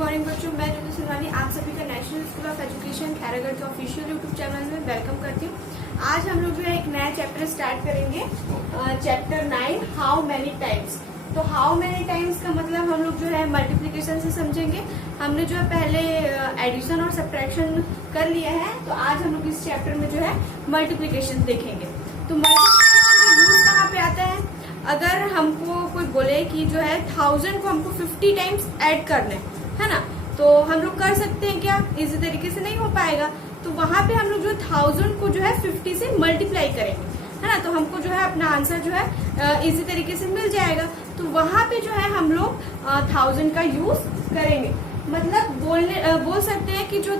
Morning बच्चों, मैं ज्योति सिंघानी आप सभी का national school of education Khairagarh के ऑफिशियल यूट्यूब चैनल में वेलकम करती हूँ। आज हम लोग जो है एक नया चैप्टर स्टार्ट करेंगे, चैप्टर 9 हाउ मेनी टाइम्स। तो हाउ मेनी टाइम्स का मतलब हम लोग जो है मल्टीप्लीकेशन से समझेंगे। हमने जो है पहले एडिशन और सब्ट्रैक्शन कर लिया है, तो आज हम लोग इस चैप्टर में जो है मल्टीप्लीकेशन देखेंगे। तो मल्टीप्लीकेशन यूज कहाँ पे आता है? अगर हमको कोई बोले कि जो है 1000 को हमको 50 टाइम्स ऐड करना है ना, तो हम लोग कर सकते हैं क्या? इजी तरीके से नहीं हो पाएगा। तो वहां पे हम लोग जो 1000 को जो है 50 से मल्टीप्लाई करेंगे, है ना, तो हमको जो है अपना आंसर जो है इजी तरीके से मिल जाएगा। तो वहां पे जो है हम लोग 1000 का यूज करेंगे। मतलब बोल सकते हैं कि जो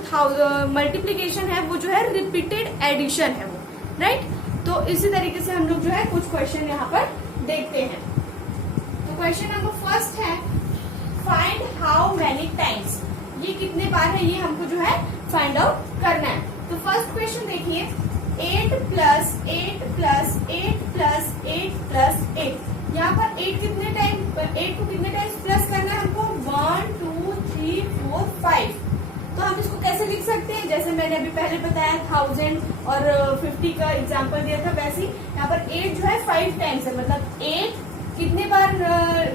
मल्टीप्लीकेशन है वो जो है रिपीटेड एडिशन है वो, राइट। तो इसी तरीके से हम लोग जो है कुछ क्वेश्चन यहाँ पर देखते हैं। तो क्वेश्चन नंबर फर्स्ट है फाइंड हाउ मेनी टाइम्स। ये कितने बार है ये हमको जो है फाइंड आउट करना है। तो फर्स्ट क्वेश्चन देखिए, 8 प्लस 8 प्लस 8 प्लस 8 प्लस 8। यहाँ पर 8 को कितने टाइम्स प्लस करना है हमको? 1 2 3 4 5। तो हम इसको कैसे लिख सकते हैं? जैसे मैंने अभी पहले बताया 1000 और 50 का एग्जांपल दिया था, वैसे ही यहाँ पर 8 जो है 5 टाइम्स है। मतलब 8 कितने बार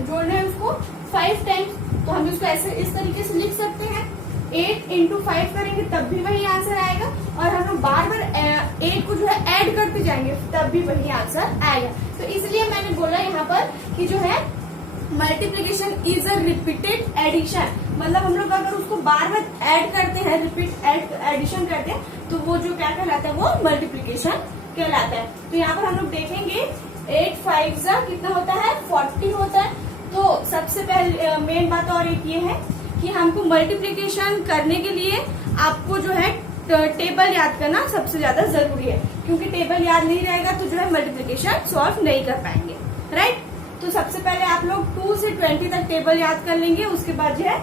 जोड़ना है उसको? 5 टाइम्स। तो हम इसको ऐसे इस तरीके से लिख सकते हैं, 8 इंटू 5 करेंगे तब भी वही आंसर आएगा, और हम लोग बार बार 8 को जो है ऐड करते जाएंगे तब भी वही आंसर आएगा। तो इसलिए मैंने बोला यहाँ पर कि जो है multiplication is a repeated addition. मतलब हम लोग अगर उसको बार बार ऐड करते हैं, रिपीट एडिशन करते हैं, तो वो जो क्या कहलाता है? वो मल्टीप्लीकेशन कहलाता है। तो यहाँ पर हम लोग देखेंगे 8 5 जा कितना होता है? 40 होता है। तो सबसे पहले मेन बात और एक ये है कि हमको मल्टीप्लीकेशन करने के लिए आपको जो है टेबल याद करना सबसे ज्यादा जरूरी है, क्योंकि टेबल याद नहीं रहेगा तो जो है मल्टीप्लीकेशन सॉल्व नहीं कर पाएंगे, राइट। तो सबसे पहले आप लोग 2 से 20 तक टेबल याद कर लेंगे, उसके बाद जो है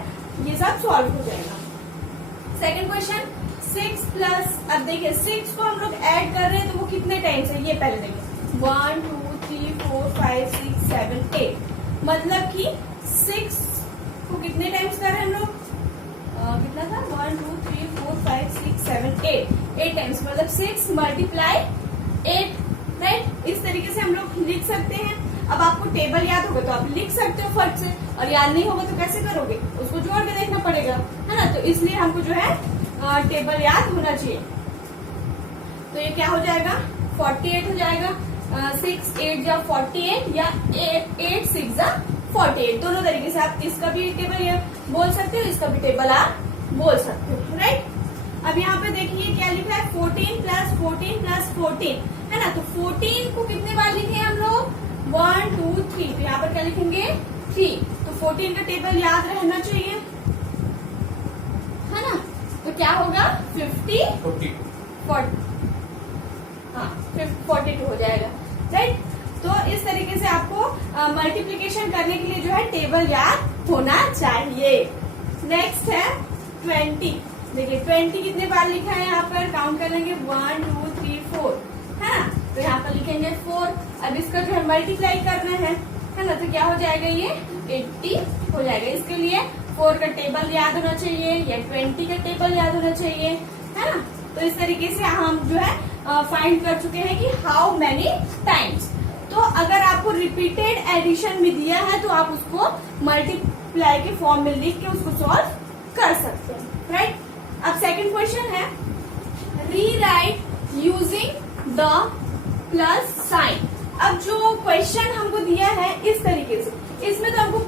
ये सब सॉल्व हो जाएगा। सेकंड क्वेश्चन 6 प्लस, अब देखिए 6 को हम लोग ऐड कर रहे हैं तो वो कितने टाइम्स है ये पहले देखिए। 1 2 3 4 5 6 7 8। मतलब कि 6 को कितने टाइम्स कर रहे हैं हम लोग? कितना था? 1 2 3 4 5 6 7 8 टाइम्स। मतलब 6 मल्टीप्लाई 8, राइट। इस तरीके से हम लोग लिख सकते हैं। अब आपको टेबल याद होगा तो आप लिख सकते हो फट से, और याद नहीं होगा तो कैसे करोगे? उसको जोड़ के देखना पड़ेगा, है ना। तो इसलिए हमको जो है टेबल याद होना चाहिए। तो ये क्या हो जाएगा? 48 हो जाएगा। 6 8 जा 48 या 8 6 जा 48। दोनों तरीके से आप इसका भी टेबल बोल सकते हो, इसका भी टेबल आप बोल सकते हो, राइट। अब यहाँ पे देखिए क्या लिखा है? 14 प्लस 14 प्लस 14, है ना। तो 14 को कितने बार लिखे हम लोग? 1 2 3। तो यहाँ पर क्या लिखेंगे? 3। तो 14 का टेबल याद रहना चाहिए, है ना। तो क्या होगा? 42 हो जाएगा, राइट। तो इस तरीके से आपको मल्टीप्लीकेशन करने के लिए जो है टेबल याद होना चाहिए। नेक्स्ट है 20। देखिए 20 कितने बार लिखा है यहाँ पर? काउंट कर लेंगे 1 2 3 4, है ना। तो यहाँ पर लिखेंगे 4। अब इसका जो है मल्टीप्लाई करना है ना, तो क्या हो जाएगा? ये 80 हो जाएगा। इसके लिए 4 का टेबल याद होना चाहिए या 20 का टेबल याद होना चाहिए, है ना। तो इस तरीके से हम जो है फाइंड कर चुके हैं कि हाउ मेनी टाइम्स। तो अगर आपको रिपीटेड एडिशन में दिया है तो आप उसको मल्टीप्लाई के फॉर्म में लिख के उसको सॉल्व कर सकते हैं, राइट। अब सेकंड क्वेश्चन है rewrite using the plus sign. अब जो क्वेश्चन हमको दिया है इस तरीके से, इसमें तो हमको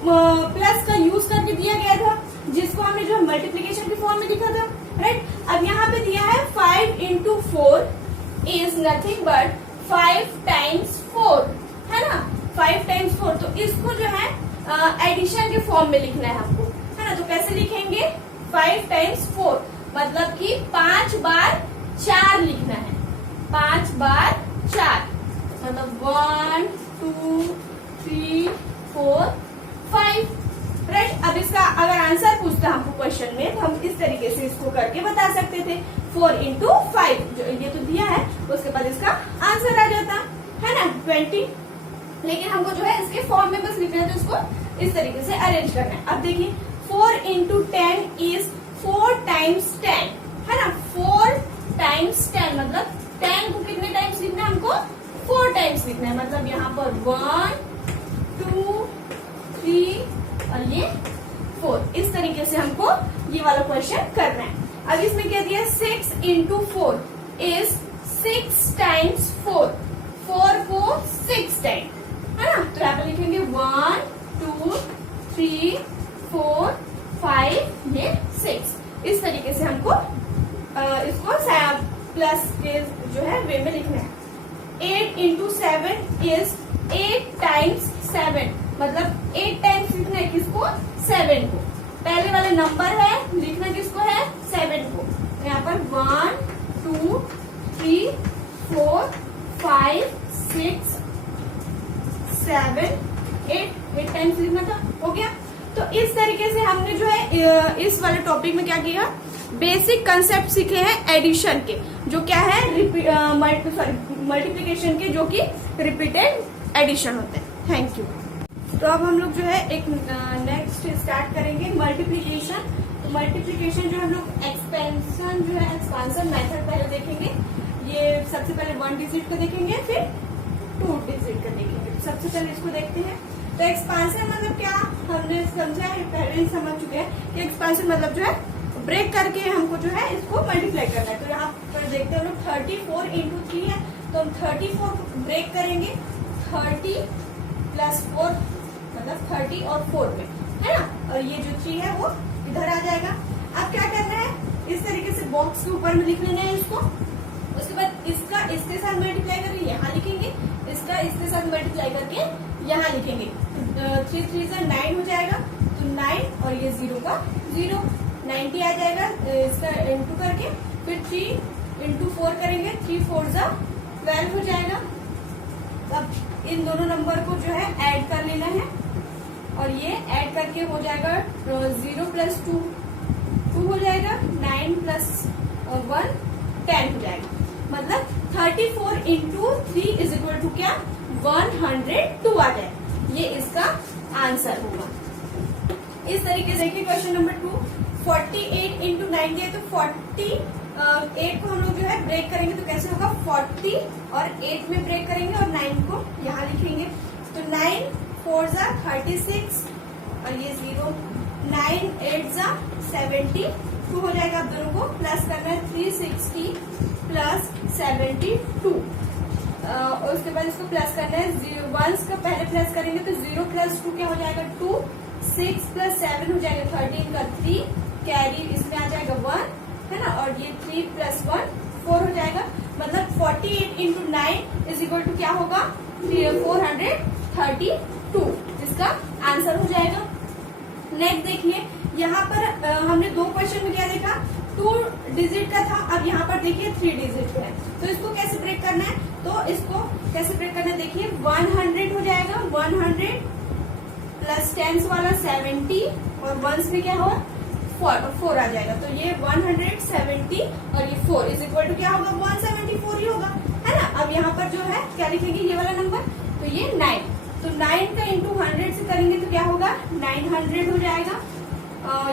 प्लस का यूज करके दिया गया था, जिसको हमने जो मल्टीप्लीकेशन के फॉर्म में लिखा था, राइट। अब यहाँ पे दिया है 5 into 4 is nothing but 5 times 4, है ना। 5 टाइम्स 4। तो इसको जो है एडिशन के फॉर्म में लिखना है हमको, है ना। तो कैसे लिखेंगे? 5 टाइम्स 4 मतलब कि 5 बार 4 लिखना है। 5 बार 4 मतलब 1 2 3 4 5, राइट। अब इसका अगर आंसर पूछता हमको क्वेश्चन में तो हम इस तरीके से इसको करके बता सकते थे। 4 इंटू 5 जो ये तो दिया है, उसके बाद इसका आंसर आ जाता, है ना, 20। लेकिन हमको जो है इसके फॉर्म में बस लिखना है, तो इसको इस तरीके से अरेंज करना है। अब देखिए 4 इंटू 10 इज 4 टाइम्स 10, है ना। 4 टाइम्स 10 मतलब 10 को कितने टाइम्स लिखना है हमको, 4 टाइम्स लिखना है। मतलब यहाँ पर 1 2 3 और ये 4। इस तरीके से हमको ये वाला क्वेश्चन करना है। अब इसमें क्या दिया, 6 इंटू 4 इज 6 टाइम्स 4, 4 को 6 टाइम, है ना। तो यहाँ पर लिखेंगे 1 2 3 4 5 ये 6। इस तरीके से हमको इसको प्लस के जो है वे में लिखना है। 8 इंटू 7 इज 8 टाइम्स 7, मतलब 8 टाइम्स लिखना है किसको, 7 को। पहले वाले नंबर है, लिखना किसको है, 7 को। यहाँ पर 1 2 3 4 5 6 7 8 टाइम्स लिखना था, हो गया। तो इस तरीके से हमने जो है इस वाले टॉपिक में क्या किया, बेसिक कंसेप्ट सीखे हैं एडिशन के, जो क्या है मल्टीप्लिकेशन के, जो कि रिपीटेड एडिशन होते हैं। Thank you. तो अब हम लोग जो है एक नेक्स्ट स्टार्ट करेंगे मल्टीप्लिकेशन। तो मल्टीप्लिकेशन जो हम लोग एक्सपेंशन जो है एक्सपांसन मेथड पहले देखेंगे। ये सबसे पहले 1 डिजिट का देखेंगे, फिर 2 डिजिट का देखेंगे। तो सबसे पहले इसको देखते हैं। तो एक्सपांसन मतलब क्या, हमने समझा है, पहले ही समझ चुके हैं कि एक्सपांसन मतलब जो है ब्रेक करके हमको जो है इसको मल्टीप्लाई करना है। तो यहाँ पर देखते हैं हम लोग 34 इंटू 3 है, तो हम 34 ब्रेक करेंगे 30 प्लस 4 मतलब 30 और 4 में, है ना। और ये जो 3 है वो इधर आ जाएगा। अब क्या करना है, इस तरीके से बॉक्स के ऊपर में लिख लेना है इसको। उसके बाद इसका इसके साथ मल्टीप्लाई करके यहाँ लिखेंगे, इसका इसके साथ मल्टीप्लाई करके यहाँ लिखेंगे। 3 3 से 9 हो जाएगा, तो 9 और ये 0 का 0 90 आ जाएगा। इसका इंटू करके फिर 3 इंटू 4 करेंगे, 3 4 जा 12 हो जाएगा। अब इन दोनों नंबर को जो है ऐड कर लेना है, और ये ऐड करके हो जाएगा 0 प्लस 2 2 हो जाएगा, 9 प्लस 1 10 हो जाएगा। मतलब 34 इंटू 3 इज इक्वल टू क्या, 102 आ जाए। ये इसका आंसर होगा। इस तरीके से देखिए क्वेश्चन नंबर 2, 48 इंटू 9 है, तो 48 को हम लोग जो है ब्रेक करेंगे तो कैसे होगा, 40 और 8 में ब्रेक करेंगे और 9 को यहाँ लिखेंगे। तो 9 4 जा 36 और ये 0, 9 8 जा 72 हो जाएगा। अब दोनों को प्लस करना है, 360 प्लस 72 और उसके बाद इसको प्लस करना है। 1 का पहले प्लस करेंगे तो 0 प्लस 2 क्या हो जाएगा, 2 6 प्लस 7 हो जाएगा 13 का 3 कैरी इसमें आ जाएगा 1, है ना। और ये 3 प्लस 1 4 हो जाएगा। मतलब 48 इंटू 9 इज इक्वल टू क्या होगा, 432। इसका आंसर हो जाएगा। नेक्स्ट देखिए, यहाँ पर हमने 2 क्वेश्चन में क्या देखा, 2 डिजिट का था। अब यहाँ पर देखिए 3 डिजिट का है, तो इसको कैसे ब्रेक करना है, तो इसको कैसे ब्रेक करना है देखिए, 100 हो जाएगा, 100 प्लस 10 वाला 70 और 1 में क्या होगा 4 आ जाएगा। तो ये 170 और ये 4 इज इक्वल टू क्या होगा, 174 ही होगा, है ना। अब यहाँ पर जो है क्या लिखेंगे, ये वाला नंबर, तो ये 9, तो 9 का इंटू 100 से करेंगे तो क्या होगा, 900 हो जाएगा।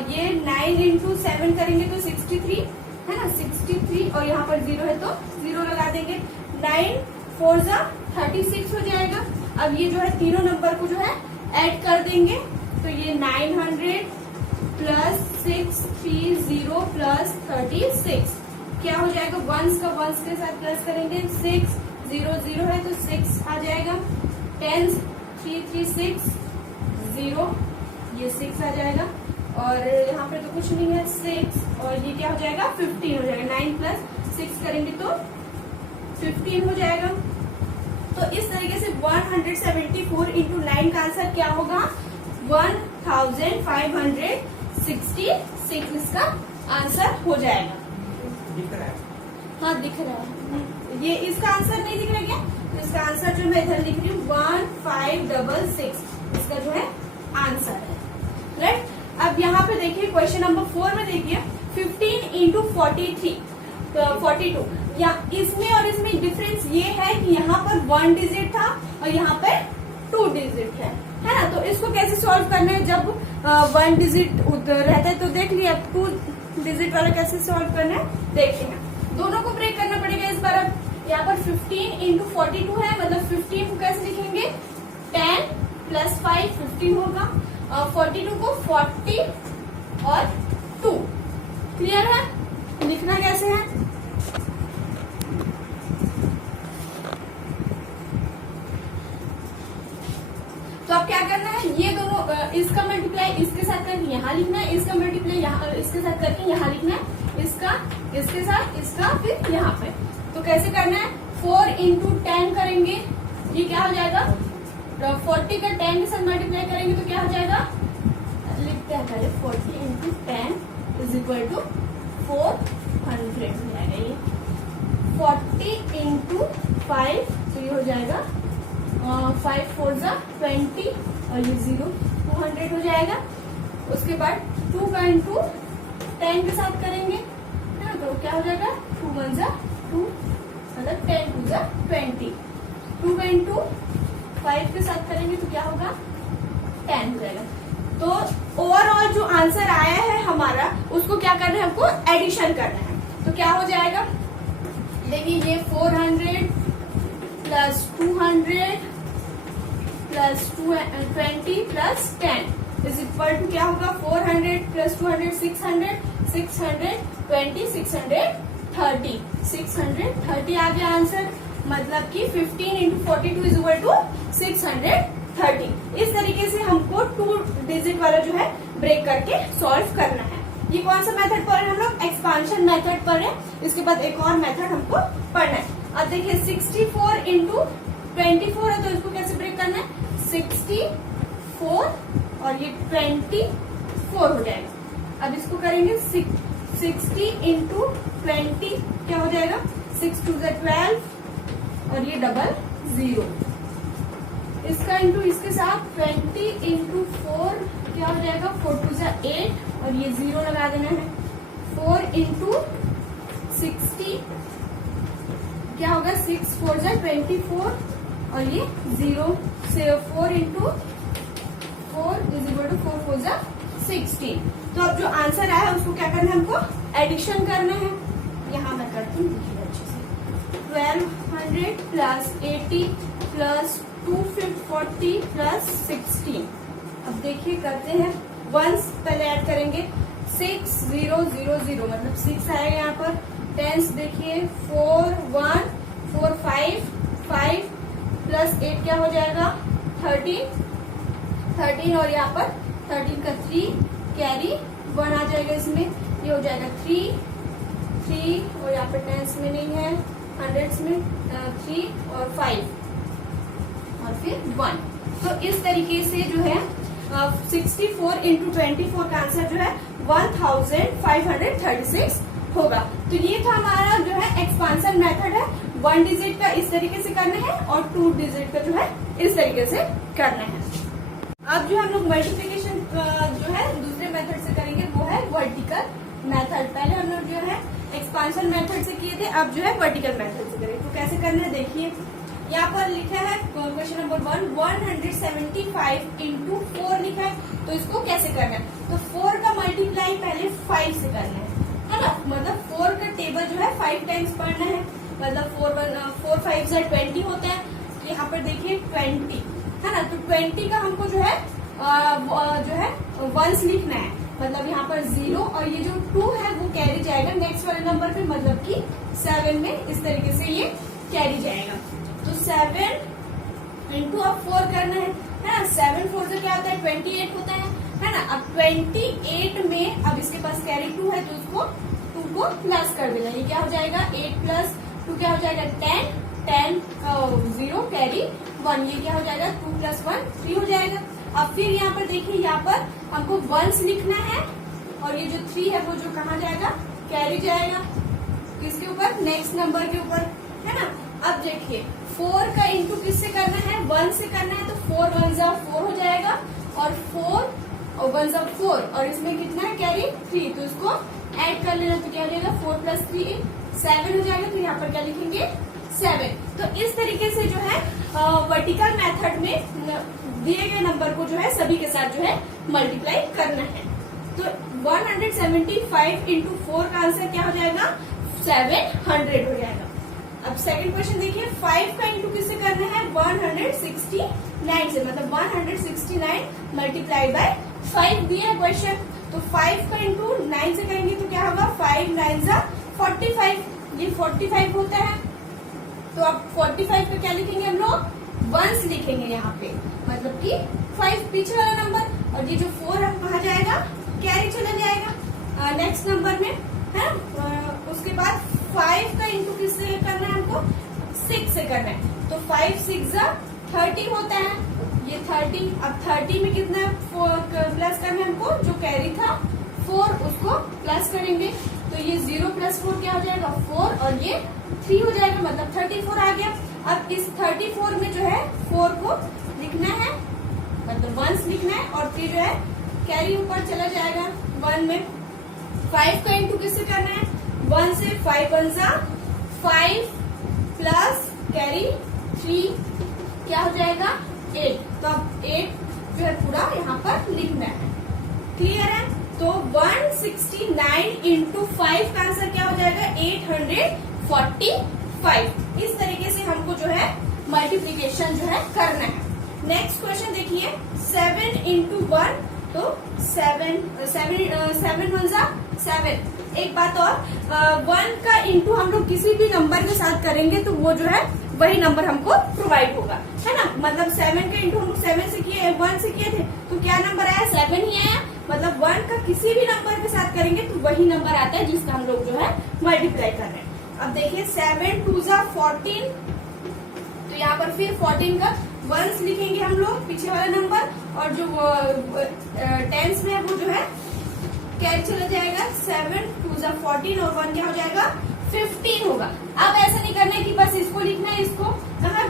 ये 9 इंटू 7 करेंगे तो 63, है ना, 63 और यहाँ पर 0 है तो 0 लगा देंगे। 9 4 जा 36 हो जाएगा। अब ये जो है तीनों नंबर को जो है ऐड कर देंगे, तो ये 900 प्लस 630 प्लस 36 क्या हो जाएगा, 1s का 1s के साथ प्लस करेंगे, 6 0 0 है तो 6 आ जाएगा। 10 3 3 6 0 ये 6 आ जाएगा। और यहाँ पे तो कुछ नहीं है, 6 और ये क्या हो जाएगा 15 हो जाएगा। 9 प्लस 6 करेंगे तो 15 हो जाएगा। तो इस तरीके से 174 इंटू 9 का आंसर क्या होगा, 1566 इसका आंसर हो जाएगा। दिख रहा है, हाँ दिख रहा है। ये इसका आंसर नहीं दिख रहा क्या, तो इसका आंसर जो मैं इधर लिख रही हूँ 1566 इसका जो है आंसर है, राइट। अब यहाँ पे देखिए क्वेश्चन नंबर 4 में देखिए 15 इंटू 42 या इसमें और इसमें डिफरेंस ये है कि यहाँ पर 1 डिजिट था और यहाँ पर 2 डिजिट है। है ना। तो इसको कैसे सॉल्व करना है, जब 1 डिजिट रहता है तो देख लिया, 2 डिजिट वाला कैसे सॉल्व करना है देखते हैं। दोनों को ब्रेक करना पड़ेगा इस बार। अब यहाँ पर 15 इंटू 42 है, मतलब 15 को कैसे लिखेंगे, 10 प्लस 5 15 होगा, और 42 को 40 और 2। क्लियर है, लिखना कैसे है, तो अब क्या करना है, ये दोनों इसका मल्टीप्लाई इसके साथ करके यहाँ लिखना है, इसका मल्टीप्लाई यहाँ इसके साथ करके यहाँ लिखना है, इसका इसके साथ इसका फिर यहाँ पे। तो कैसे करना है, 4 इंटू 10 करेंगे, ये क्या हो जाएगा, 40 का 10 के साथ मल्टीप्लाई करेंगे तो क्या हो जाएगा, लिखते हैं पहले 40 इंटू 10 इज इक्वल टू 400 हो जाएगा। ये 40 इंटू 5 तो ये हो जाएगा 5 4 जा 20 और ये 0 200 हो जाएगा। उसके बाद 2 का इंटू 10 के साथ करेंगे, है ना, तो क्या हो जाएगा, 2 1 जा 2 मतलब 10 2 जा 20। 2 का इंटू 5 के साथ करेंगे तो क्या होगा, 10 हो जाएगा। तो ओवरऑल जो आंसर आया है हमारा, उसको क्या करना है, हमको एडिशन करना है। तो क्या हो जाएगा, देखिए ये 400 plus 200 plus 20 plus 10 is equal to क्या होगा, 400 प्लस 200 600 620 630 630 आ गया आंसर। मतलब कि 15 इंटू 42 इज इक्वल टू 630। इस तरीके से हमको 2 डिजिट वाला जो है ब्रेक करके सॉल्व करना है। ये कौन सा मेथड पढ़ रहे हैं हम लोग, एक्सपांशन मेथड पढ़ रहे हैं। इसके बाद एक और मेथड हमको पढ़ना है। अब देखिए 64 इंटू 24 है, तो इसको कैसे ब्रेक करना है, 64 और ये 24 हो जाएगा। अब इसको करेंगे 60 इंटू 20 क्या हो जाएगा, 6 2 12 और ये डबल 0। इसका इंटू इसके साथ 20 इंटू 4 क्या हो जाएगा, 4 2 8 और ये 0 लगा देना है। 4 इंटू 60 क्या होगा, 6 4 24 और ये 0 से 4 इंटू 4 इज इक्वल टू 4 4 16। तो अब जो आंसर आया है उसको क्या करना है, हमको एडिशन करना है। यहाँ मैं करती हूँ, देखिए अच्छे से, 1200 प्लस 80 प्लस 240 प्लस 16। अब देखिए करते हैं, वंस पहले ऐड करेंगे, 6 0 0 0 मतलब 6 आएगा यहाँ पर। टेंस देखिए 4 1 4 5 5 प्लस 8 क्या हो जाएगा, 13 13 और यहाँ पर 13 का 3 कैरी 1 आ जाएगा इसमें, ये हो जाएगा 3 3 और यहाँ पर टेंस में नहीं है, हंड्रेड्स में 3 और 5 और फिर 1। तो इस तरीके से जो है 64 इंटू 24 का आंसर जो है 1536 होगा। तो ये था हमारा जो है एक्सपांशन मेथड है। 1 डिजिट का इस तरीके से करना है और 2 डिजिट का जो है इस तरीके से करना है। अब जो हम लोग मल्टीप्लिकेशन जो है दूसरे मेथड से करेंगे, वो है वर्टिकल मेथड। पहले हम लोग जो है एक्सपांशन मेथड से किए थे, अब जो है वर्टिकल मेथड से करेंगे। तो कैसे करना है देखिए, यहाँ पर लिखा है क्वेश्चन नंबर 1 175 इंटू 4 लिखा है, तो इसको कैसे करना है, तो 4 का मल्टीप्लाई पहले 5 से करना है ना। मतलब 4 का टेबल जो है 5 टाइम्स पढ़ना है, मतलब 4 5 से 20 होता है। यहाँ पर देखिए 20 है ना, तो 20 का हमको जो है वंस लिखना है, मतलब यहाँ पर 0 और ये जो 2 है वो कैरी जाएगा नेक्स्ट वाले नंबर पे, मतलब कि 7 में इस तरीके से ये कैरी जाएगा। तो 7 इंटू अब 4 करना है ना। 7 4 से क्या होता है, 28 होता है ना। अब 28 में अब इसके पास कैरी 2 है, तो उसको 2 को प्लस कर देना, ये क्या हो जाएगा 8 प्लस 2 क्या हो जाएगा 10 10 0 कैरी 1, ये क्या हो जाएगा 2 प्लस 1 3 हो जाएगा। अब फिर यहाँ पर देखिए, यहाँ पर हमको वंस लिखना है और ये जो 3 है वो जो कहाँ जाएगा, कैरी जाएगा किसके ऊपर, नेक्स्ट नंबर के ऊपर, है ना। अब देखिए 4 का इंटू किससे करना है, 1 से करना है, तो 4 1 जा 4 हो जाएगा और 4 और 1 जा 4 और इसमें कितना है कैरी 3, तो इसको ऐड कर लेना, तो क्या हो जाएगा 4 प्लस 3 7 हो जाएगा। तो यहाँ पर क्या लिखेंगे 7। तो इस तरीके से जो है वर्टिकल मेथड में दिए गए नंबर को जो है सभी के साथ जो है मल्टीप्लाई करना है। तो 175 इंटू 4 का आंसर क्या हो जाएगा, 700 हो जाएगा। अब सेकंड क्वेश्चन देखिए, 5 का इंटू किससे करना है, 169 से, मतलब 169 मल्टीप्लाइड बाय 5 दिया है क्वेश्चन। तो 5 का इंटू 9 से करेंगे तो क्या होगा, 5 9 जा 45, ये 45 होता है। तो अब 45 पे क्या लिखेंगे हम लोग, वंस लिखेंगे यहाँ पे, मतलब कि 5 पीछे वाला नंबर, और ये जो 4 है कहाँ जाएगा, कैरी चला जाएगा नेक्स्ट नंबर में है। उसके बाद 5 का इंटू किससे करना है हमको, 6 से करना है। तो 5 6 जा 30 होता है, ये 30। अब 30 में कितना प्लस करना है हमको, जो कैरी था 4 उसको प्लस करेंगे। तो ये 0 प्लस 4 क्या हो जाएगा, 4, और ये 3 हो जाएगा, मतलब 34 आ गया। अब इस 34 में जो है 4 को लिखना है, मतलब वंस लिखना है, और फिर जो है कैरी ऊपर चला जाएगा 1 में। 5 का इंटू किससे करना है, 1 से, 5 1 जा 5 प्लस कैरी 3 क्या हो जाएगा, 8। तो अब 8 जो है पूरा यहाँ पर लिखना है। क्लियर है। तो 169 इंटू 5 का आंसर क्या हो जाएगा, 845। इस तरीके से हमको जो है मल्टीप्लीकेशन जो है करना है। नेक्स्ट क्वेश्चन देखिए, 7 इंटू 1, तो 7 1 जा 7। एक बात और, 1 का इंटू हम लोग किसी भी नंबर के साथ करेंगे तो वो जो है वही नंबर हमको प्रोवाइड होगा, है ना। मतलब 7 का इंटू हम लोग 7 से किए, 1 से किए थे, तो क्या नंबर आया, 7 ही आया। मतलब 1 का किसी भी नंबर के साथ करेंगे तो वही नंबर आता है जिसका हम लोग जो है मल्टीप्लाई कर रहे हैं। अब देखिए 7 2 जा 14, तो यहाँ पर फिर 14 का वंस लिखेंगे हम लोग पीछे वाला नंबर, और जो टेंस में है वो जो है कैरी चला जाएगा। 7 2 जा 14 और 1 क्या हो जाएगा, 15 होगा। अब ऐसा नहीं करना है कि बस इसको लिखना है, इसको कहा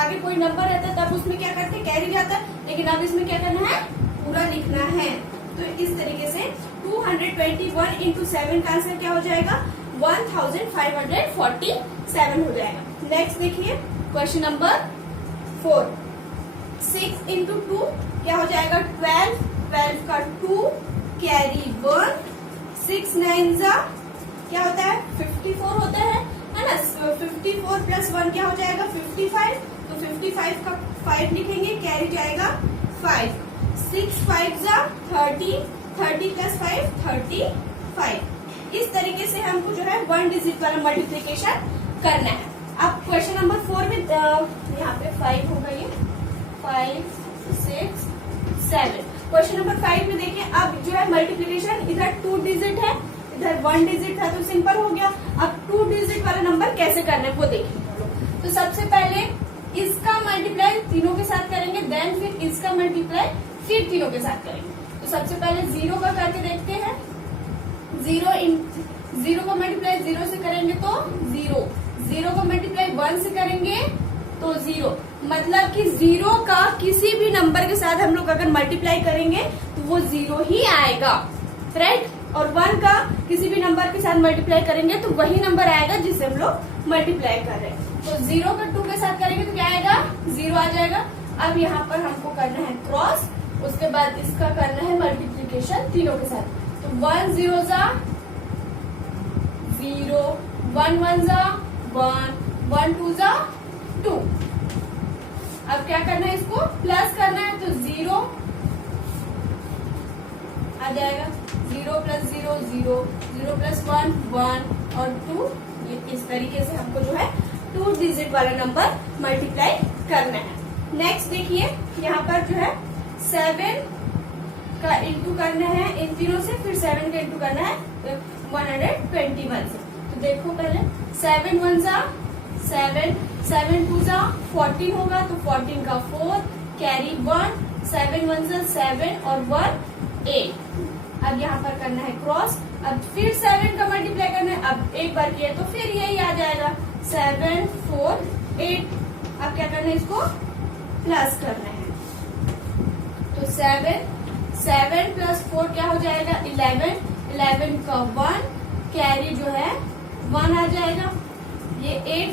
आगे कोई नंबर रहता है तब उसमें क्या करते, कैरी जाता है, लेकिन अब इसमें क्या करना है, पूरा लिखना है। तो इस तरीके से 221 इंटू 7 का आंसर क्या हो जाएगा, 1547 हो जाएगा। नेक्स्ट देखिए क्वेश्चन नंबर 4, 6 इंटू 2 क्या हो जाएगा, 12, 12 का 2 कैरी 1, 6 9 जा क्या होता है, 54 होता है ना। 54 प्लस 1 क्या हो जाएगा, 55। तो 55 का 5 लिखेंगे, कैरी जाएगा 5। 6 5 जा 30, 30 प्लस 5 35। इस तरीके से हमको जो है 1 डिजिट वाला मल्टीप्लीकेशन करना है। अब क्वेश्चन नंबर 4 में यहाँ पे 5 होगा, ये 5 6 7। क्वेश्चन नंबर 5 में देखिए, अब जो है मल्टीप्लीकेशन इधर 2 डिजिट है, इधर 1 डिजिट था, तो सिंपल हो गया। अब 2 डिजिट वाला नंबर कैसे करना है वो देखेंगे हम लोग। तो सबसे पहले इसका मल्टीप्लाई तीनों के साथ करेंगे, देन फिर इसका मल्टीप्लाई फिर तीनों के साथ करेंगे। तो सबसे पहले 0 का करके देखते हैं। 0 का मल्टीप्लाई 0 से करेंगे तो 0, 0 का मल्टीप्लाई 1 से करेंगे तो 0। मतलब कि 0 का किसी भी नंबर के साथ हम लोग अगर मल्टीप्लाई करेंगे तो वो 0 ही आएगा, राइट। और 1 का किसी भी नंबर के साथ मल्टीप्लाई करेंगे तो वही नंबर आएगा जिसे हम लोग मल्टीप्लाई कर रहे हैं। तो 0 का 2 के साथ करेंगे तो क्या आएगा, 0 आ जाएगा। अब यहाँ पर हमको करना है क्रॉस, उसके बाद इसका करना है मल्टीप्लीकेशन तीनों के साथ। तो 1 0 जा 0, 1 1 जा 1, 1 2 जा 2। अब क्या करना है, इसको प्लस करना है, तो 0 आ जाएगा। 0 प्लस 0 0, 0 प्लस 1 1 और 2। ये इस तरीके से हमको जो है 2 डिजिट वाला नंबर मल्टीप्लाई करना है। नेक्स्ट देखिए, यहाँ पर जो है 7 का इंटू करना है इन तीनों से, फिर 7 का इंटू करना है 121 से। तो देखो पहले 7 1 जा 7, 7 2 जा 14 होगा, तो 14 का 4 कैरी 1, 7 1 जा 7 और 1 8। अब यहाँ पर करना है क्रॉस, अब फिर 7 का मल्टीप्लाई करना है। अब एक बार किया तो फिर यही आ जाएगा 7 4 8। अब क्या करना है, इसको प्लस करना है। तो 7 प्लस 4 क्या हो जाएगा, 11, 11 का 1 कैरी जो है 1 आ जाएगा। ये 8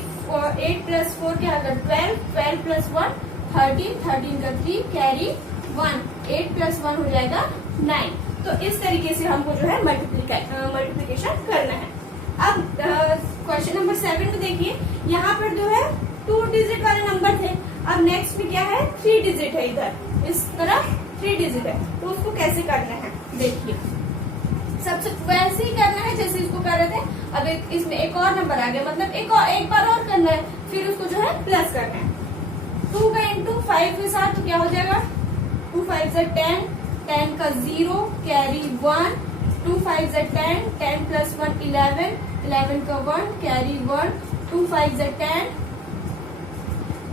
प्लस 4 क्या होगा, 12, 12 प्लस 1 13, 13 का 3 कैरी 1, 8 प्लस 1 हो जाएगा 9। तो इस तरीके से हमको जो है मल्टीप्लीकेशन करना है। अब क्वेश्चन नंबर 7 में देखिए, यहाँ पर जो है 2 डिजिट वाले नंबर थे, अब नेक्स्ट में क्या है 3 डिजिट है, इधर इस तरफ 3 डिजिट है, तो उसको कैसे करना है देखिए। सबसे वैसे ही करना है जैसे इसको कर रहे थे। अब इसमें एक और नंबर आ गया, मतलब एक बार और करना है, फिर उसको जो है प्लस करना है। 2 का इंटू 5 के साथ तो क्या हो जाएगा, 2 5 से 10, 10 का 0 कैरी 1, 2 5 से 10, 10 प्लस 1 11, 11 का 1 कैरी 1, 2 5 से 10,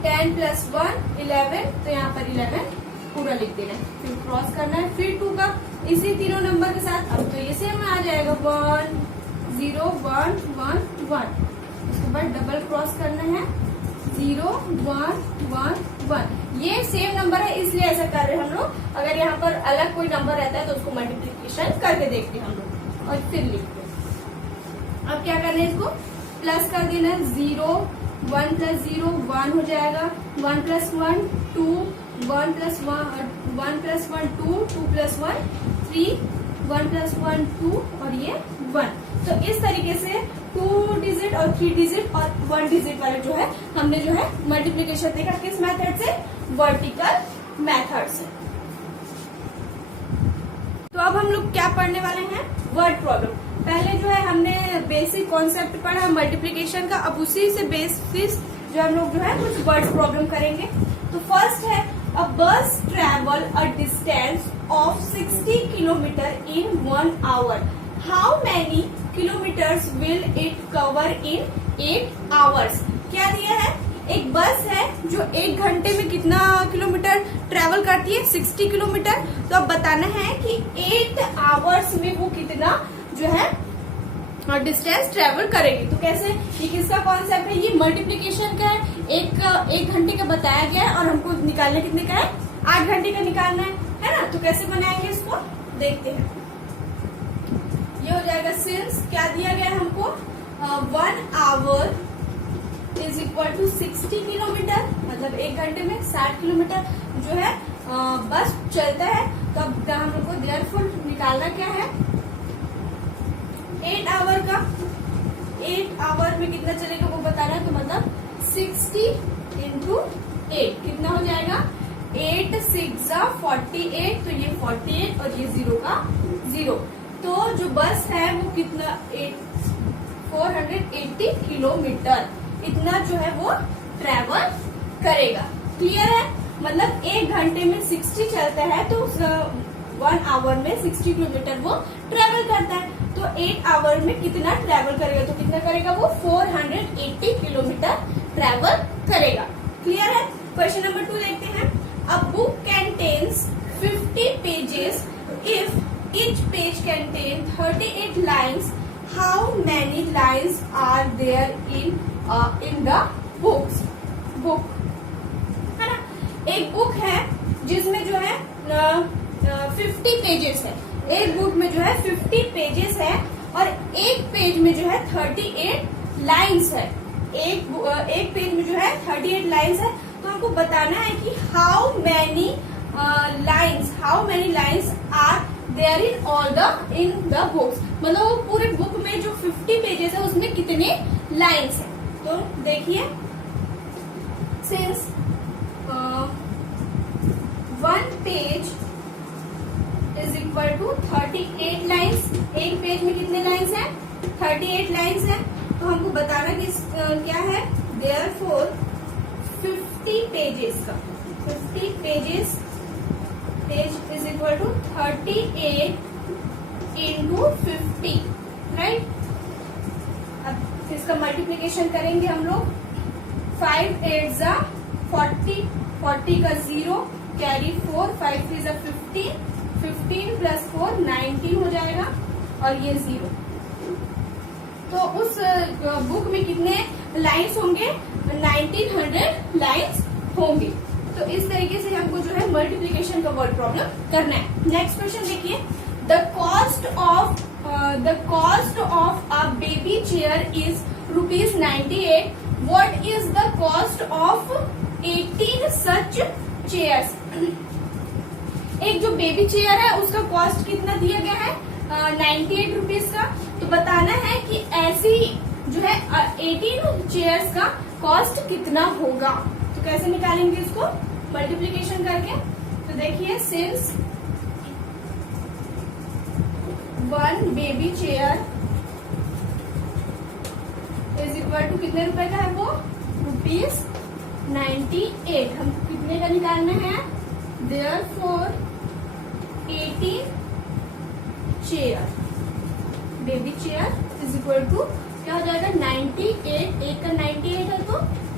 10 प्लस 1 11, तो यहाँ पर 11 पूरा लिख देना है, फिर क्रॉस करना है, फिर 2 का इसी तीनों नंबर के साथ। अब तो ये सेम आ जाएगा 1 0 1 1 1, उसके बाद डबल क्रॉस करना है 0 1 1 1। ये सेम नंबर है इसलिए ऐसा कर रहे हैं हम लोग। अगर यहाँ पर अलग कोई नंबर रहता है तो उसको मल्टीप्लीकेशन करके देखते हैं हम लोग और फिर लिखते हैं। अब क्या करना है, इसको प्लस कर देना है, 0 1 प्लस 0 1 हो जाएगा, 1 plus 1 2, 1 plus 1 plus 1 2, 2 plus 1 3, 1 plus 1 2 और ये 1। तो इस तरीके से 2 डिजिट और 3 डिजिट और 1 डिजिट वाले जो है हमने जो है मल्टीप्लीकेशन देखा, किस मेथड से, वर्टिकल मेथड से। तो अब हम लोग क्या पढ़ने वाले हैं, वर्ड प्रॉब्लम। पहले जो है हमने बेसिक कॉन्सेप्ट पढ़ा मल्टीप्लीकेशन का, अब उसी से बेसिस जो हम लोग जो है कुछ वर्ड प्रॉब्लम करेंगे। तो फर्स्ट है, a bus travel a distance of 60 kilometre in 1 hour, how many kilometres will it cover in 8 hours. क्या दिया है, एक बस है जो 1 घंटे में कितना किलोमीटर ट्रेवल करती है, 60 किलोमीटर। तो अब बताना है कि 8 आवर्स में वो कितना जो है डिस्टेंस ट्रेवल करेगी। तो कैसे, ये किसका कॉन्सेप्ट है, ये मल्टीप्लीकेशन का है। एक घंटे का बताया गया है और हमको निकालना कितने का है, 8 घंटे का निकालना है ना। तो कैसे बनाएंगे इसको देखते हैं। ये हो जाएगा सिंस क्या दिया गया है हमको, 1 hour is equal to 60 kilometre, मतलब 1 घंटे में 60 किलोमीटर जो है बस चलता है। तो अब हम लोग को देयरफॉर निकालना क्या है, 8 आवर का, 8 आवर में कितना चलेगा वो बताना है। तो मतलब 60 इंटू 8 कितना हो जाएगा, 8 6 48, तो ये 48 और ये 0 का 0। तो जो बस है वो कितना 480 किलोमीटर इतना जो है वो ट्रेवल करेगा। क्लियर है, मतलब 1 घंटे में 60 चलता है तो 1 आवर में 60 किलोमीटर वो ट्रेवल करता है। तो 8 आवर में कितना ट्रेवल करेगा, तो कितना करेगा वो 480 किलोमीटर ट्रेवल करेगा। क्लियर है। क्वेश्चन नंबर 2 देखते हैं। A book contains 50 pages, if each page contain 38 lines, how many lines are there in the book है ना। एक बुक है जिसमें जो है 50 पेजेस है, एक बुक में जो है 50 पेजेस है और एक पेज में जो है 38 लाइन्स है। एक पेज में जो है 38 लाइन्स है। तो हमको बताना है कि how many lines are there in the books, मतलब वो पूरे बुक में जो 50 पेजेस है उसमें कितने लाइन्स है। तो देखिए, since 1 page is equal to 38 lines, एक पेज में कितने लाइन्स हैं, 38 लाइन्स हैं। तो हमको बताना कि क्या है, देयरफॉर 50 पेजेस का 50 page is equal to 38 into 50, right. अब इसका मल्टीप्लीकेशन करेंगे हम लोग, 5 8 जा 40, 40 का 0 कैरी 4, 5 3 जा 15, 15 प्लस 4 19 हो जाएगा और ये 0। तो उस बुक में कितने लाइन्स होंगे, 1900 लाइन्स होंगे। तो इस तरीके से हमको जो है मल्टीप्लीकेशन का वर्ड प्रॉब्लम करना है। नेक्स्ट क्वेश्चन देखिए, the cost of a baby chair is ₹98, what is the cost of 18 such chairs. एक जो बेबी चेयर है उसका कॉस्ट कितना दिया गया है 98 रुपीज का। तो बताना है कि ऐसी जो है 18 चेयर्स का कॉस्ट कितना होगा। तो कैसे निकालेंगे इसको, मल्टीप्लीकेशन करके। तो देखिए since 1 baby chair is equal to कितने रुपए का है वो, ₹98। हम कितने का निकालना है, therefore 18 chair baby chair is equal to क्या हो जाएगा 98। एक का 98 है तो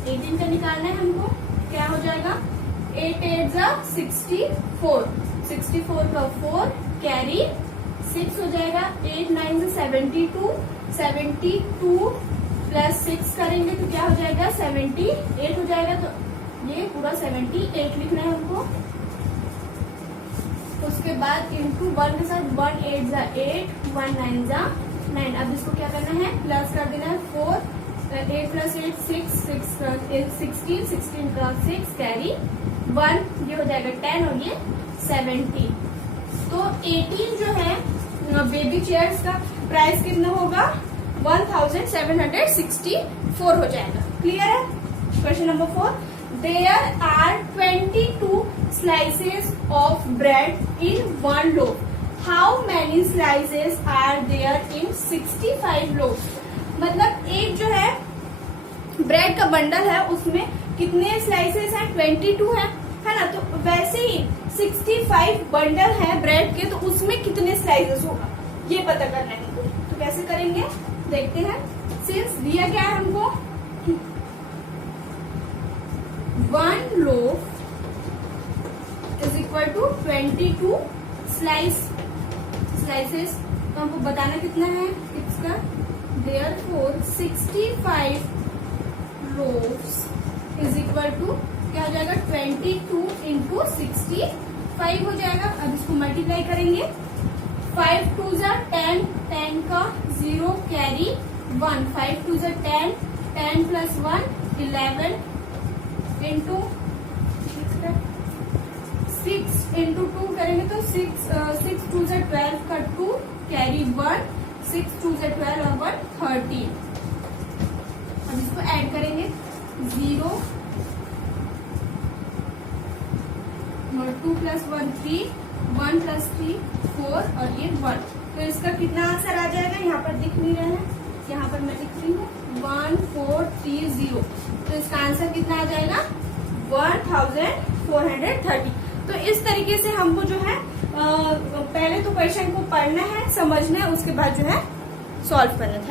18 का निकालना है हमको। क्या हो जाएगा 8 8 जा 64, 64 का 4 कैरी 6 हो जाएगा। 8 9 से 72, 72 प्लस 6 करेंगे तो क्या हो जाएगा 78 हो जाएगा। तो ये पूरा 78 लिखना है हमको। उसके बाद इंटू 1 के साथ 1 8 जा 8, 1 9 जा 9। अब इसको क्या करना है, प्लस कर देना है 4, 8 प्लस 8 6, 16, 16 का 6 कैरी 1, ये हो जाएगा 10 और ये 17। तो 18 जो है बेबी चेयर्स का प्राइस कितना होगा 1764 हो जाएगा। क्लियर है। Question number 4, there are 22 slices of bread in 1 loaf. How many slices are there in 65 loaves? मतलब एक जो है ब्रेड का बंडल है उसमें कितने स्लाइसेस हैं, 22 है ना। तो वैसे ही 65 बंडल है ब्रेड के, तो उसमें कितने स्लाइसेस होगा ये पता करना है हमको। तो कैसे करेंगे देखते हैं। सिंस दिया क्या है हमको 1 loaf is equal to 22 slices, तो हमको बताना कितना है इसका, therefore 65 loaves is equal to क्या हो जाएगा 22 इंटू 65 हो जाएगा। अब इसको मल्टीप्लाई करेंगे। 5 2 जा 10, 10 का 0 कैरी 1, 5 2 जा 10, 10 प्लस 1 11 इंटू 6 इंटू 2 करेंगे तो 6 2 जा 12 का 2 कैरी 1, 6 2 जा 12 और 1 13। अब इसको ऐड करेंगे 0 और 2 प्लस 1 3, 1 प्लस 3 4 और ये 1। तो इसका कितना आंसर आ जाएगा, यहाँ पर दिख नहीं रहा है, यहाँ पर मैं लिख रही हूँ 1430। तो इसका आंसर कितना आ जाएगा 1430। तो इस तरीके से हमको जो है पहले तो क्वेश्चन को पढ़ना है, समझना है, उसके बाद जो है सॉल्व करना है।